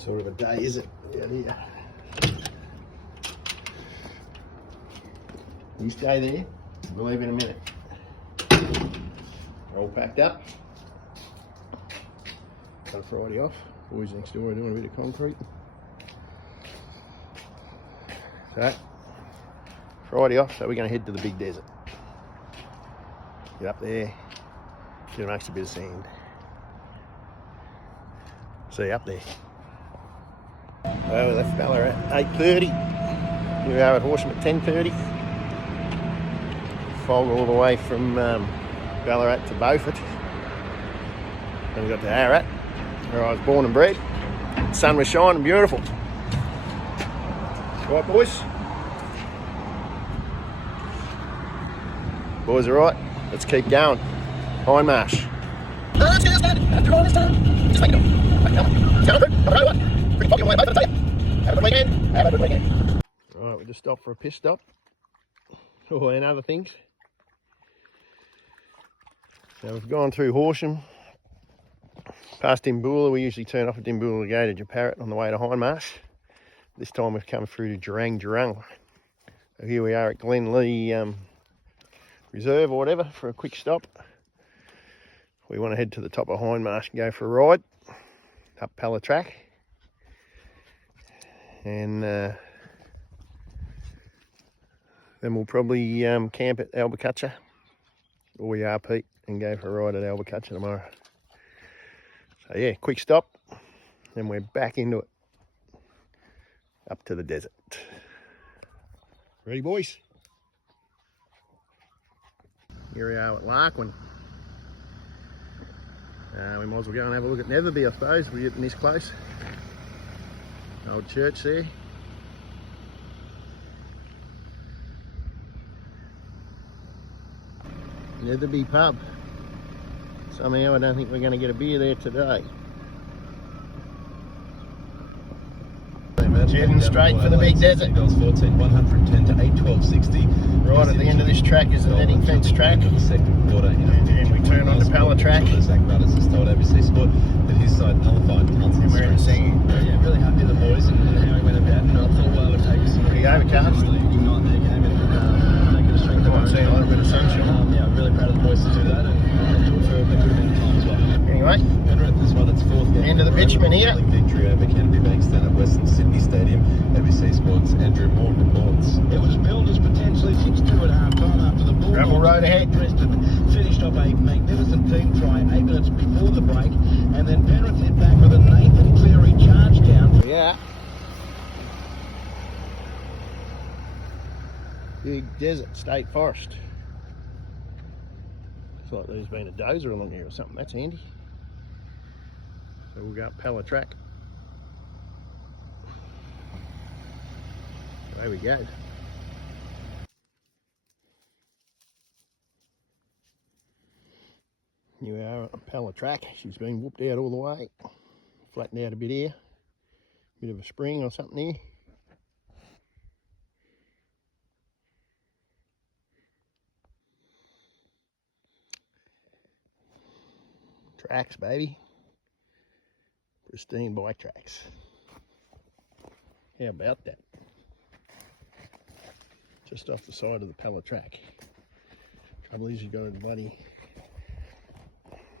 sort of a day is it out here? You stay there, we'll leave in a minute. All packed up. Got Friday off. Boys next door are doing a bit of concrete. So, Friday off, so we're going to head to the big desert. Get up there, get an extra bit of sand. See you up there. Well, we left Ballarat at 8:30. Here we are at Horsham at 10:30. Fog all the way from Ballarat to Beaufort. Then we got to Ararat, where I was born and bred. The sun was shining beautiful. Right, boys? Boys are right. Let's keep going. Hindmarsh. Right, we just stopped for a piss stop. Oh, and other things. So we've gone through Horsham, past Dimboola. We usually turn off at Dimboola to go to Japarrat on the way to Hindmarsh. This time we've come through to Jurang. So here we are at Glenlee Reserve or whatever for a quick stop. We want to head to the top of Hindmarsh and go for a ride up Pala Track. And then we'll probably camp at Albacutya, or we are Pete, and go for a ride at Albacutya tomorrow. So yeah, quick stop, then we're back into it, up to the desert. Ready, boys? Here we are at Larkwin. We might as well go and have a look at Netherby, I suppose. We're getting this close. Old church there. Netherby pub. Somehow I don't think we're going to get a beer there today. Heading straight for the big desert. 14, 110 to 8, 12, 60. Right at the end of this track is the netting fence track. The second quarter, and we turn on to Pala Track. Zach Butters has told ABC Sport that his side nullified Townsend. And we're in the singing. Yeah, really happy with the boys and how he went about. And I thought, well, it would take us pretty overcast. Ignite their game and make it a strength of I've seen a little bit of sunshine. Yeah, I'm really proud of the boys to do that and do it for a good amount of time as well. Anyway, Penrith, this one, that's fourth game. End of the bitumen here. Victory over Kennedy Bankston at Western Sydney Stadium. ABC Sports, Andrew Morton reports. It was billed as potentially 6-2 at half time after the ball. Gravel road ahead. Preston finished off a magnificent team try 8 minutes before the break, and then Penrith hit back with a Nathan Cleary charge down. Yeah. Big desert state forest. Looks like there's been a dozer along here or something. That's handy. So we'll go up Pala Track. There we go. Here we are on Pala Track. She's been whooped out all the way. Flattened out a bit here. Bit of a spring or something here. Tracks, baby. Pristine bike tracks. How about that? Just off the side of the Pala Track. Trouble is you've got to bloody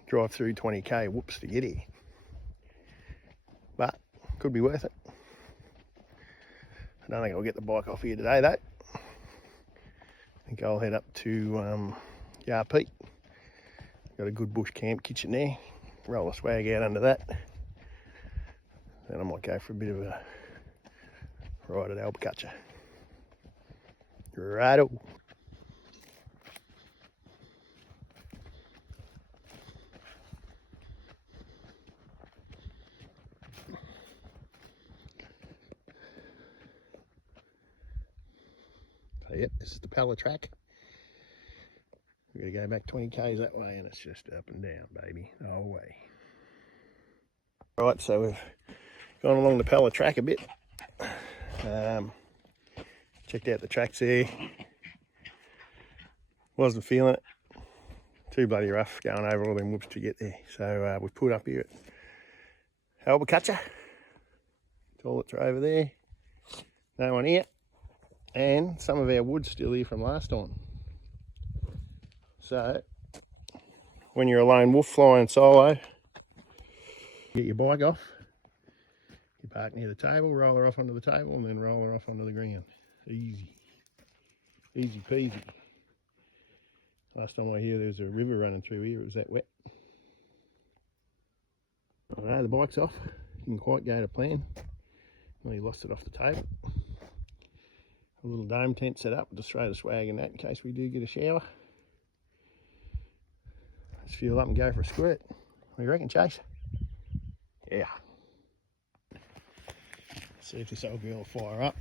drive through 20k whoops to get here. But could be worth it. I don't think I'll get the bike off here today though. I think I'll head up to Pete. Got a good bush camp kitchen there. Roll the swag out under that. Then I might go for a bit of a ride at Albacutya. Righto. So yep, this is the Pala Track. We're going to go back 20 k's that way, and it's just up and down, baby, the whole way. Right, so we've gone along the Pala Track a bit. Checked out the tracks there. Wasn't feeling it. Too bloody rough going over all them whoops to get there. So we pulled up here at Albacutya. Toilets are over there. No one here. And some of our wood's still here from last time. So, when you're a lone wolf flying solo, get your bike off, you park near the table, roll her off onto the table, and then roll her off onto the ground. Easy. Easy peasy. Last time I hear there was a river running through here, it was that wet. I know the bike's off, didn't quite go to plan. Nearly lost it off the table. A little dome tent set up, just throw the swag in that in case we do get a shower. Let's fuel up and go for a squirt. What do you reckon, Chase? Yeah. See if this old girl will fire up.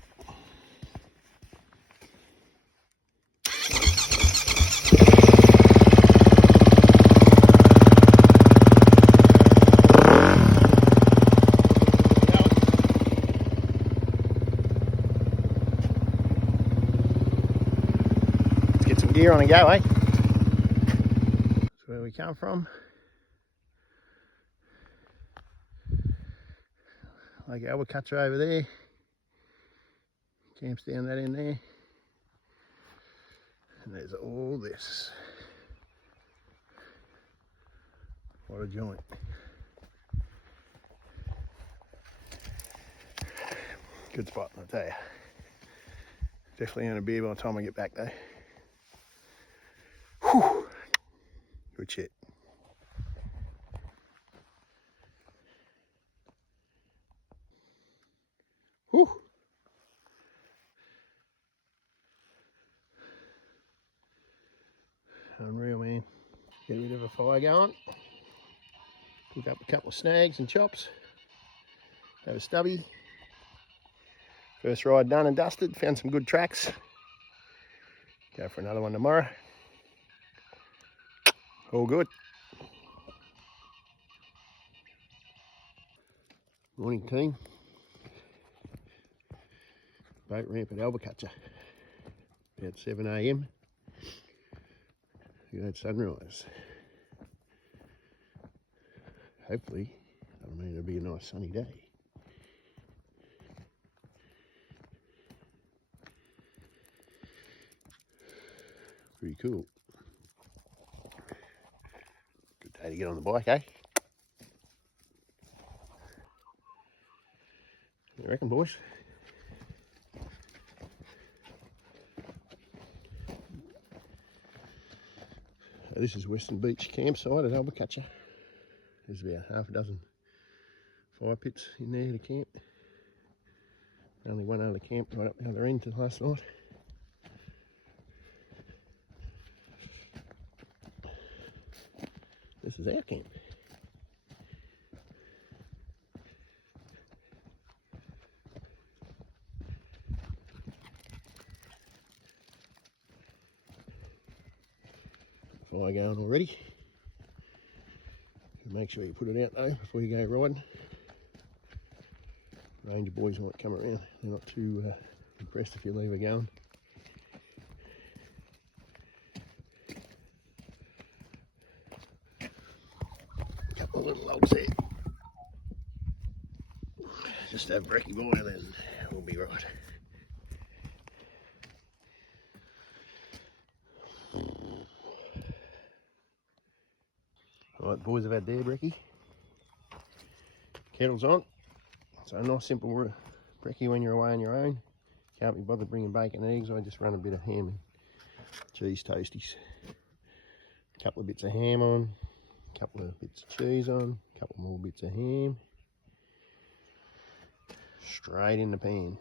Let's get some gear on and go, eh? That's where we come from. Like Albacutya over there, camps down that in there, and there's all this. What a joint. Good spot, I tell you. Definitely on a beer by the time I get back though. Whew. Good shit. Whew. Unreal, man. Get rid of a fire going. Cook up a couple of snags and chops. Have a stubby. First ride done and dusted. Found some good tracks. Go for another one tomorrow. All good. Morning team. Boat ramp at Albacutya. About 7 AM. Look at that sunrise. Hopefully, I mean, it'll be a nice sunny day. Pretty cool. Good day to get on the bike, eh? You reckon, boys? So this is Western Beach campsite at Albacutya. There's about half a dozen fire pits in there to camp. Only one other camp right up the other end to last night. This is our camp. Fire going already. Make sure you put it out though before you go riding. Ranger boys might come around. They're not too impressed if you leave it going. A couple of little logs there. Just have brekkie boy and then we'll be right. Right, boys have had their brekkie. Kettle's on. So a nice simple brekkie when you're away on your own. Can't be bothered bringing bacon and eggs. I just run a bit of ham and cheese toasties. A couple of bits of ham on. A couple of bits of cheese on. A couple more bits of ham. Straight in the pan.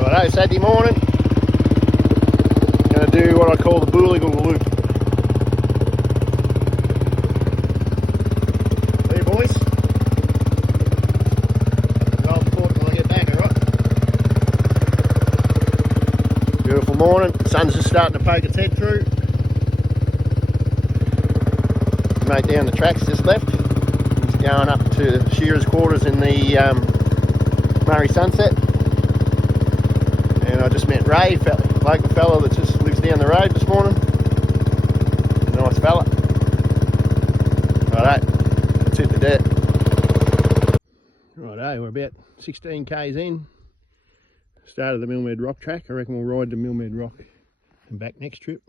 Righto, Saturday morning, going to do what I call the Booligal loop. There, boys. Roll the port when I get back, alright? Beautiful morning, the sun's just starting to poke its head through. Mate down the tracks just left. He's going up to the shearer's quarters in the Murray Sunset. And I just met Ray, local fella that just lives down the road this morning. Nice fella. about 16 k's in. Started the Millmead Rock track. I reckon we'll ride to Millmead Rock and back next trip.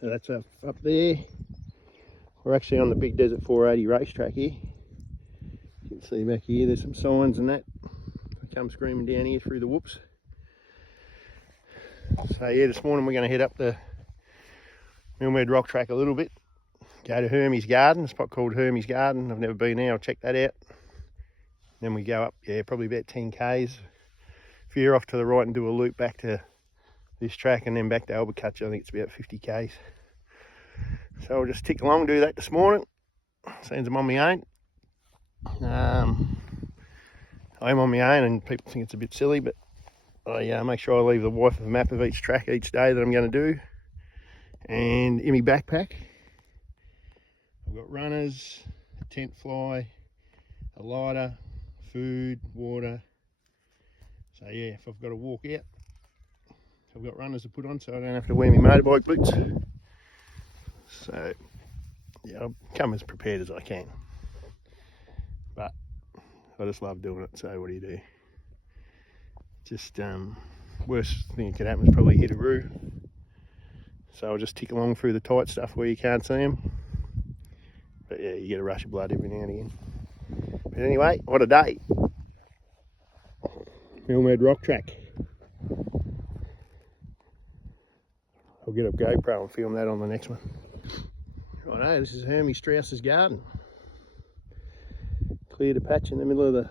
So that's up there. We're actually on the big Desert 480 racetrack here. You can see back here, there's some signs and that. I come screaming down here through the whoops. So yeah, this morning we're going to head up the Millmead Rock track a little bit. Go to Hermie's Garden, a spot called Hermie's Garden. I've never been there, I'll check that out. Then we go up, yeah, probably about 10 k's. Veer off to the right and do a loop back to this track and then back to Albacutya. I think it's about 50 k's. So I'll just tick along, do that this morning. Seems I'm on my own. I am on my own and people think it's a bit silly, but I make sure I leave the wife a map of each track each day that I'm going to do. And in my backpack, I've got runners, a tent fly, a lighter, food, water. So yeah, if I've got to walk out, I've got runners to put on so I don't have to wear my motorbike boots. So yeah, I'll come as prepared as I can. But I just love doing it, so what do you do? Just worst thing that could happen is probably hit a roo. So I'll just tick along through the tight stuff where you can't see them. But yeah, you get a rush of blood every now and again. But anyway, what a day. Millmead Rock track. I'll get a GoPro and film that on the next one. Righto, this is Hermie Strauss's garden. Cleared a patch in the middle of the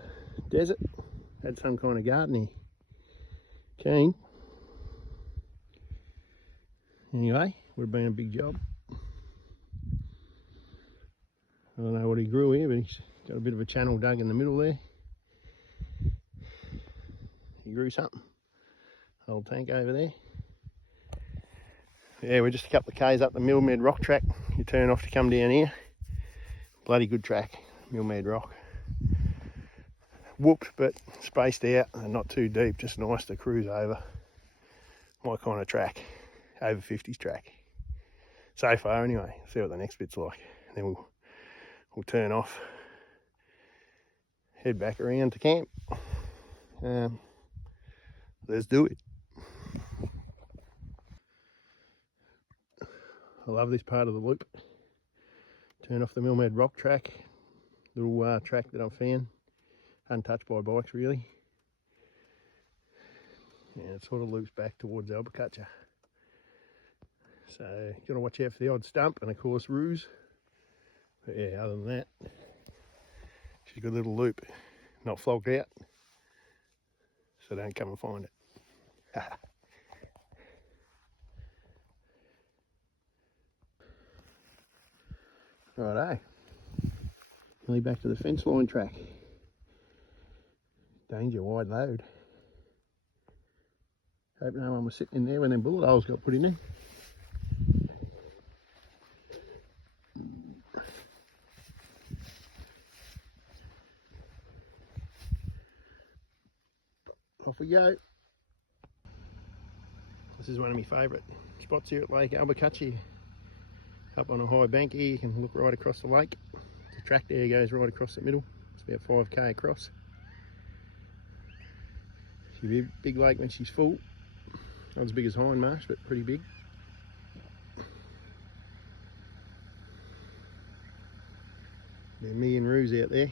desert. Had some kind of garden here. Keen. Anyway, would have been a big job. I don't know what he grew here, but he's got a bit of a channel dug in the middle there. He grew something. Old tank over there. Yeah, we're just a couple of k's up the Millmead Rock track. You turn off to come down here. Bloody good track, Millmead Rock. Whooped, but spaced out and not too deep, just nice to cruise over. My kind of track, over 50s track. So far anyway, see what the next bit's like. Then we'll turn off, head back around to camp. Let's do it. I love this part of the loop. Turn off the Millmead Rock track, little track that I've found, untouched by bikes really. And it sort of loops back towards Albacutya. So you've got to watch out for the odd stump and of course roos. But yeah, other than that, she's a good little loop, not flogged out. So don't come and find it. Righto, nearly back to the fence line track. Danger, wide load. Hope no one was sitting in there when them bullet holes got put in there. Off we go. This is one of my favourite spots here at Lake Albacutya. Up on a high bank here, you can look right across the lake. The track there goes right across the middle. It's about 5k across. She'll be a big lake when she's full. Not as big as Hindmarsh, but pretty big. There are me and roos out there.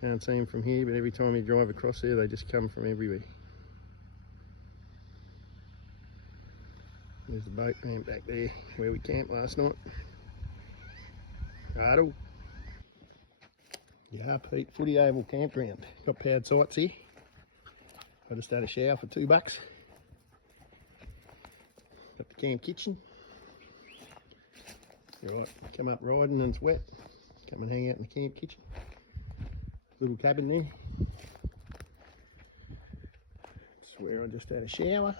Can't see them from here, but every time you drive across there, they just come from everywhere. There's the boat ramp back there where we camped last night. Righto. Yeah, Pete, Footy Oval campground. Got powered sites here. I just had a shower for $2. Got the camp kitchen. Right, come up riding and it's wet. Come and hang out in the camp kitchen. Little cabin there. That's where I just had a shower.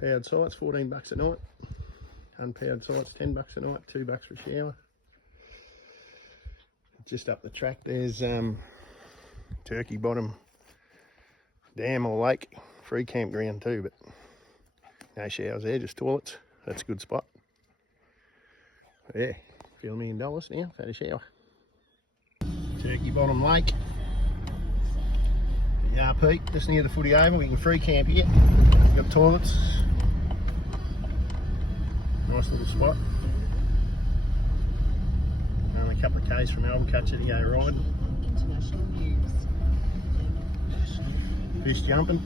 Powered sites, $14 a night. Unpowered sites, $10 a night, $2 for a shower. Just up the track there's Turkey Bottom Dam or Lake, free campground too, but no showers there, just toilets. That's a good spot. But yeah, feel $1 million now, I've had a shower. Turkey Bottom Lake. The RP, just near the footy oval. We can free camp here. We've got toilets. Nice little spot. Only a couple of k's from Albacutya to go riding. Fish jumping.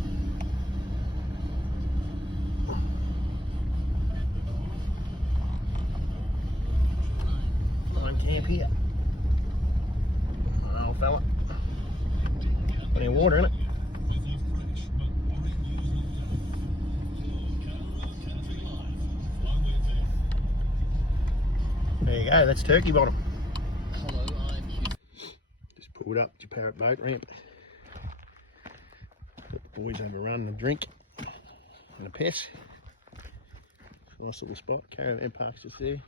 Line camp here. An old fella. Plenty of water in it. There you go, that's Turkey Bottom. Just pulled up to Parrot boat ramp. Let the boys have a run and a drink and a piss. Nice little spot. Caravan park's just there.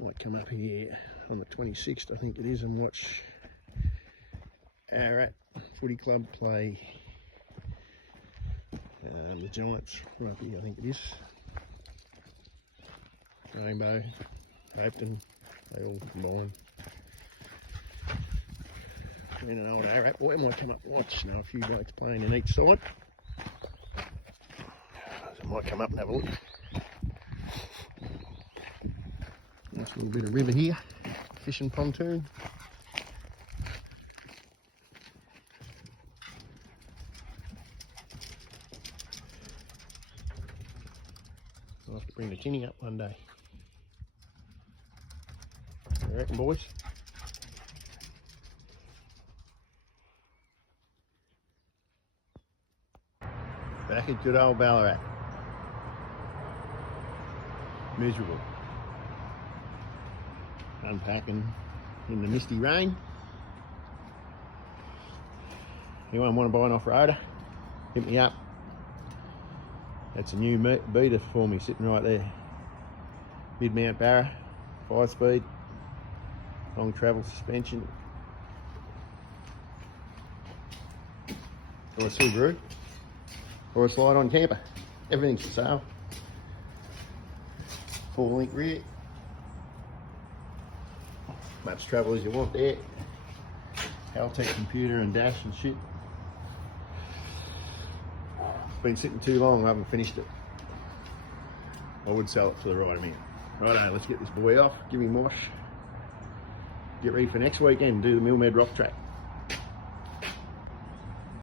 Might come up here on the 26th, I think it is, and watch our footy club play the Giants rugby, I think it is. Rainbow, Open, they all combine. And an old Arab boy might come up and watch. Now a few blokes playing in each side. So I might come up and have a look. Nice little bit of river here. Fishing pontoon. I'll have to bring the tinny up one day. I reckon, boys? Back at good old Ballarat. Miserable. Unpacking in the misty rain. Anyone want to buy an off-roader? Hit me up. That's a new beater for me sitting right there. Mid-mount Barra, 5-speed, long travel suspension. Or a Subaru. Or a slide-on camper. Everything's for sale. 4-link rear. Much travel as you want there. Haltech computer and dash and shit. Been sitting too long, I haven't finished it. I would sell it for the right amount. Righto, let's get this boy off, give him wash. Get ready for next weekend, do the Millmed Rock Track.